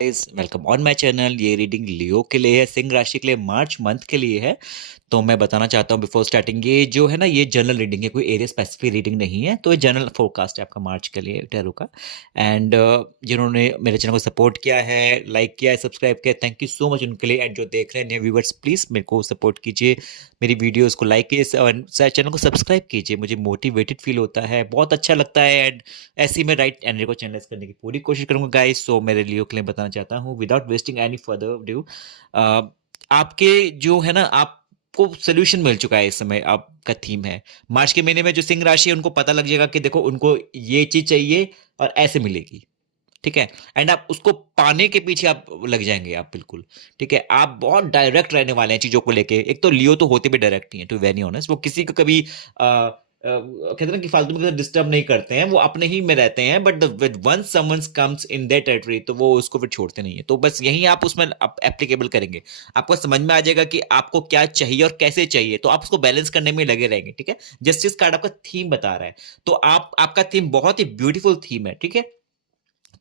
Guys, welcome on my channel. ये reading लियो के लिए है, सिंह राशि के लिए, मार्च मंथ के लिए है। तो मैं बताना चाहता हूँ बिफोर स्टार्टिंग, ये जो है ना, ये जनरल रीडिंग है, कोई एरिया स्पेसिफिक रीडिंग नहीं है। तो ये जनरल फोरकास्ट है आपका मार्च के लिए टैरो का। एंड जिन्होंने मेरे चैनल को सपोर्ट किया है, लाइक किया है, सब्सक्राइब किया है, थैंक यू सो मच उनके लिए। एंड जो देख रहे हैं नए व्यूवर्स, प्लीज़ मेरे को सपोर्ट कीजिए, मेरी वीडियोस को लाइक कीजिए और चैनल को सब्सक्राइब कीजिए। मुझे मोटिवेटेड फील होता है, बहुत अच्छा लगता है। एंड ऐसे ही मैं राइट एनर्जी को चैनलाइज करने की पूरी कोशिश करूंगा गाइस। सो मेरे लियो के लिए बताना चाहता हूँ, without wasting any further due, आपके जो है ना, आपको सोल्यूशन मिल चुका है इस समय। आपका थीम है मार्च के महीने में, जो सिंह राशि है उनको पता लग जाएगा कि देखो उनको ये चीज चाहिए और ऐसे मिलेगी। ठीक है। एंड आप उसको पाने के पीछे आप लग जाएंगे, आप बिल्कुल। ठीक है, आप बहुत डायरेक्ट रहने वाले हैं चीजों को लेके। एक तो लियो तो होते भी डायरेक्ट नहीं है, टू वेरी ऑनेस्ट। वो किसी को कभी कहते हैं ना कि फालतू में डिस्टर्ब नहीं करते हैं, वो अपने ही में रहते हैं। But with once someone comes in their territory, तो वो उसको फिर छोड़ते नहीं है। तो बस यही आप उसमें एप्लीकेबल करेंगे, आपको समझ में आ जाएगा कि आपको क्या चाहिए और कैसे चाहिए। तो आप उसको बैलेंस करने में लगे रहेंगे। ठीक है, जस्टिस कार्ड आपका थीम बता रहा है। तो आपका थीम बहुत ही ब्यूटीफुल थीम है। ठीक है,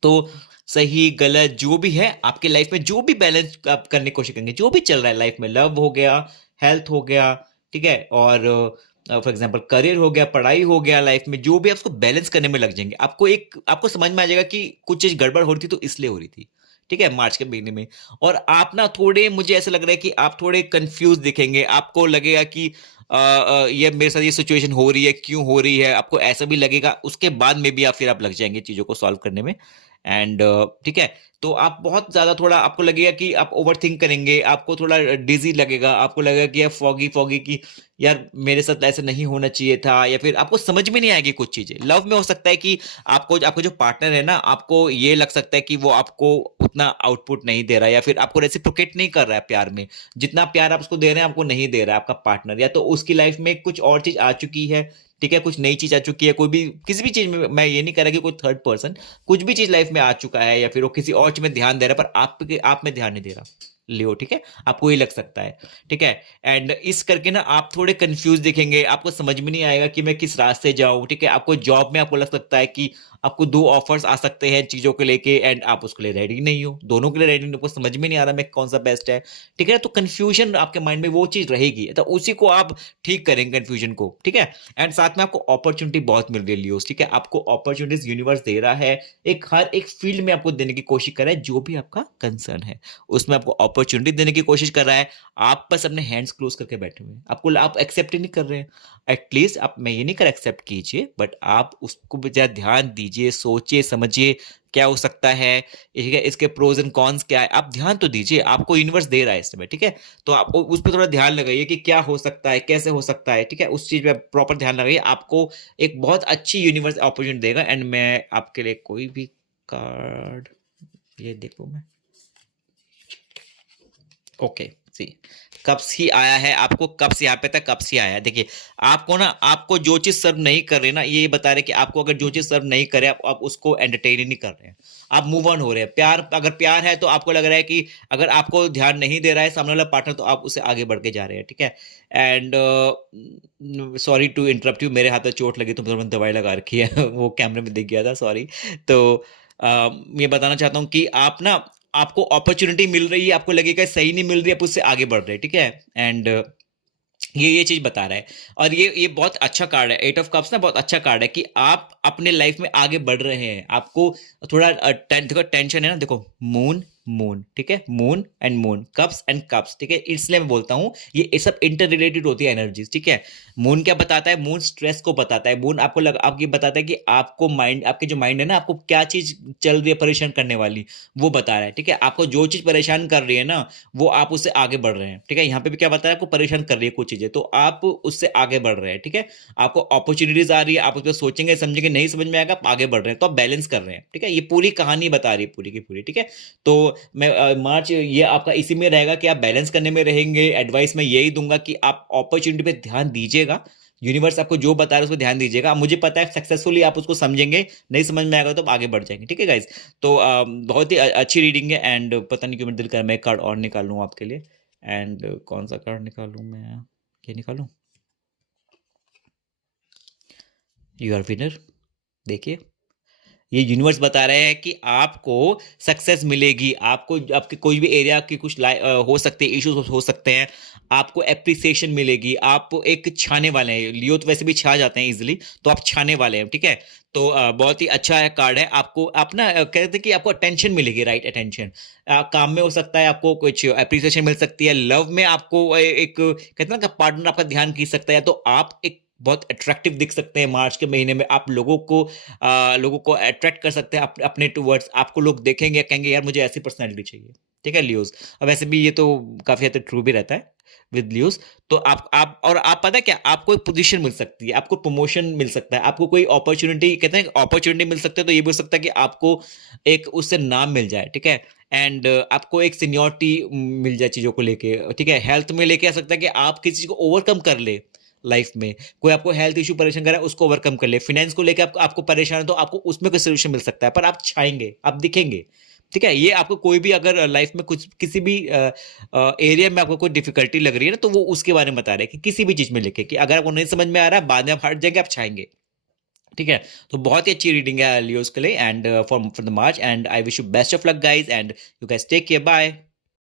तो सही गलत जो भी है आपके लाइफ में, जो भी बैलेंस आप करने की कोशिश करेंगे, जो भी चल रहा है लाइफ में, लव हो गया, हेल्थ हो गया, ठीक है, और फॉर एग्जांपल करियर हो गया, पढ़ाई हो गया, लाइफ में जो भी, आप उसको बैलेंस करने में लग जाएंगे। आपको समझ में आ जाएगा कि कुछ चीज गड़बड़ हो रही थी तो इसलिए हो रही थी। ठीक है, मार्च के महीने में। और आप ना थोड़े, मुझे ऐसा लग रहा है कि आप थोड़े कंफ्यूज दिखेंगे। आपको लगेगा कि ये मेरे साथ ये सिचुएशन हो रही है, क्यों हो रही है, आपको ऐसा भी लगेगा। उसके बाद में भी आप फिर आप लग जाएंगे चीजों को सॉल्व करने में। एंड ठीक है, तो आप बहुत ज्यादा, थोड़ा आपको लगेगा कि आप ओवर थिंक करेंगे, आपको थोड़ा डिजी लगेगा, आपको लगेगा कि यार फॉगी फॉगी की, यार मेरे साथ ऐसे नहीं होना चाहिए था। या फिर आपको समझ में नहीं आएगी कुछ चीजें। लव में हो सकता है कि आपको आपको जो पार्टनर है ना, आपको ये लग सकता है कि वो आपको उतना आउटपुट नहीं दे रहा है, या फिर आपको रेसिप्रोकेट नहीं कर रहा है प्यार में। जितना प्यार आप उसको दे रहे हैं, आपको नहीं दे रहा है आपका पार्टनर। या तो उसकी लाइफ में कुछ और चीज आ चुकी है, ठीक है, कुछ नई चीज आ चुकी है, कोई भी किसी भी चीज में, मैं ये नहीं कह रहा कि कोई थर्ड पर्सन, कुछ भी चीज लाइफ में आ चुका है, या फिर वो किसी और चीज में ध्यान दे रहा है, पर आप में ध्यान नहीं दे रहा लियो। ठीक है, आपको ये लग सकता है। ठीक है, एंड इस करके ना आप थोड़े कंफ्यूज दिखेंगे, आपको समझ में नहीं आएगा कि मैं किस रास्ते जाऊं। ठीक है, आपको जॉब में आपको लग सकता है कि आपको दो ऑफर्स आ सकते हैं चीजों को लेके, एंड आप उसके लिए रेडी नहीं हो, दोनों के लिए रेडी नहीं हो, आपको समझ में नहीं आ रहा मैं कौन सा बेस्ट है। ठीक है, तो कंफ्यूजन आपके माइंड में वो चीज रहेगी, तो उसी को आप ठीक करेंगे कंफ्यूजन को। ठीक है, एंड साथ में आपको अपॉर्चुनिटी बहुत मिल रही है लियोस। ठीक है, आपको अपॉर्चुनिटीज यूनिवर्स दे रहा है, एक हर एक फील्ड में आपको देने की कोशिश कर रहा है। जो भी आपका कंसर्न है उसमें आपको अपॉर्चुनिटी देने की कोशिश कर रहा है। आप बस अपने हैंड्स क्लोज करके बैठे हुए हैं, आपको आप एक्सेप्ट ही नहीं कर रहे हैं। एटलीस्ट आप, मैं ये नहीं कर एक्सेप्ट कीजिए, बट आप उसको भी जरा ध्यान दीजिए, सोचिए समझिए क्या हो सकता है। ठीक है, इसके प्रोज एंड कॉन्स क्या है, आप ध्यान तो दीजिए, आपको यूनिवर्स दे रहा है इस समय। ठीक है, तो आप उस पर थोड़ा ध्यान लगाइए कि क्या हो सकता है, कैसे हो सकता है। ठीक है, उस चीज पे प्रॉपर ध्यान लगाइए, आपको एक बहुत अच्छी यूनिवर्स अपॉर्चुनिटी देगा। एंड मैं आपके लिए कोई भी कार्ड, ये देखो मैं, ओके सी, कप्स ही आया है आपको। कप्स यहाँ पे था, कप्स ही आया है। देखिए, आपको ना, आपको जो चीज सर्व नहीं कर रहे ना, ये बता रहे कि आपको अगर जो चीज सर्व नहीं करे, आप उसको एंटरटेन ही नहीं कर रहे हैं, आप मूव ऑन हो रहे हैं। प्यार, अगर प्यार है तो आपको लग रहा है कि अगर आपको ध्यान नहीं दे रहा है सामने वाला पार्टनर, तो आप उससे आगे बढ़ के जा रहे हैं। ठीक है, and sorry to interrupt you, मेरे हाथ में चोट लगी तो मैंने दवाई लगा रखी है वो कैमरे में दिख गया था, सॉरी। तो ये बताना चाहता हूँ कि आप ना, आपको अपॉर्चुनिटी मिल रही है, आपको लगेगा सही नहीं मिल रही है, आप उससे आगे बढ़ रहे हैं। ठीक है, एंड ये चीज बता रहा है। और ये बहुत अच्छा कार्ड है, एट ऑफ कप्स ना, बहुत अच्छा कार्ड है कि आप अपने लाइफ में आगे बढ़ रहे हैं। आपको थोड़ा देखो टेंशन है ना, देखो मून, मून, ठीक है, moon and moon, cups and cups. ठीक है, इसलिए मैं बोलता हूँ ये सब इंटर रिलेटेड होती है एनर्जीज। ठीक है, मून क्या बताता है, मून स्ट्रेस को बताता है। मून आपको ये बताता है कि आपको माइंड, आपके जो माइंड है ना, आपको क्या चीज चल रही है परेशान करने वाली, वो बता रहा है। ठीक है, आपको जो चीज परेशान कर रही है ना, वो आप उससे आगे बढ़ रहे हैं। ठीक है, यहाँ पे भी क्या बताया, आपको परेशान कर रही है कुछ चीजें, तो आप उससे आगे बढ़ रहे हैं। ठीक है, आपको अपॉर्चुनिटीज आ रही है, आप उस पर सोचेंगे समझेंगे, नहीं समझ में आएगा, आप आगे बढ़ रहे हैं, तो आप बैलेंस कर रहे हैं। ठीक है, ये पूरी कहानी बता रही है, पूरी की पूरी। ठीक है, तो मैं मार्च ये आपका इसी में रहेगा कि आप बैलेंस करने में रहेंगे। एडवाइस मैं यही दूंगा कि आप अपॉर्चुनिटी पे ध्यान दीजिएगा, यूनिवर्स आपको जो बता रहा है उस पर ध्यान दीजिएगा। मुझे पता है सक्सेसफुली आप उसको समझेंगे, नहीं समझ में आएगा तो आप आगे बढ़ जाएंगे। ठीक है गाइज, तो बहुत ही अच्छी रीडिंग है। एंड पता नहीं क्यों मेरा दिल कर, मैं कार्ड और निकाल लूँ आपके लिए। एंड कौन सा कार्ड निकालूं मैं, ये निकालूं, यू आर विनर। देखिए, ये यूनिवर्स बता रहे हैं कि आपको सक्सेस मिलेगी, आपको आपके कोई भी एरिया की कुछ हो सकते हैं, इश्यूज हो सकते हैं, आपको एप्रिसिएशन मिलेगी, आप एक छाने वाले हैं। लियो तो वैसे भी छा जाते हैं इजीली, तो आप छाने वाले हैं, ठीक है। तो बहुत ही अच्छा है कार्ड है। आपको आप ना कहते हैं कि आपको अटेंशन मिलेगी, राइट, अटेंशन काम में हो सकता है, आपको कुछ एप्रिसिएशन मिल सकती है, लव में आपको एक कहते हैं ना कि पार्टनर आपका ध्यान खींच सकता है, तो आप एक बहुत अट्रैक्टिव दिख सकते हैं मार्च के महीने में। आप लोगों को अट्रैक्ट कर सकते हैं अपने टूवर्ड्स। आपको लोग देखेंगे, कहेंगे यार मुझे ऐसी पर्सनैलिटी चाहिए, ठीक है लियोज। अब वैसे भी ये तो काफी हद तक ट्रू भी रहता है विद लियोज। तो आप पता है क्या, आपको एक पोजीशन मिल सकती है, आपको प्रमोशन मिल सकता है, आपको कोई अपॉर्चुनिटी, कहते हैं अपॉर्चुनिटी मिल सकता है, तो ये भी हो सकता है कि आपको एक उससे नाम मिल जाए, ठीक है। एंड आपको एक सीनियोरिटी मिल जाए चीजों को लेके, ठीक है। हेल्थ में लेके आ सकता है कि आप किसी चीज को ओवरकम कर ले लाइफ में। कोई आपको हेल्थ इशू परेशान कर रहा है, उसको ओवरकम कर ले। फाइनेंस को लेकर आपको परेशान है, तो आपको उसमें कोई सोल्यूशन मिल सकता है, पर आप छाएंगे, आप दिखेंगे, ठीक है। ये आपको कोई भी अगर लाइफ में कुछ किसी भी एरिया में आपको कोई डिफिकल्टी लग रही है ना, तो वो उसके बारे में बता रहे हैं कि किसी भी चीज में लेके, कि अगर आपको नहीं समझ में आ रहा है, बाद में आप हट जाएंगे, आप छाएंगे, ठीक है। तो बहुत ही अच्छी रीडिंग है लियोस के लिए, and for the March, and I wish you best of luck guys, and you guys take care, bye.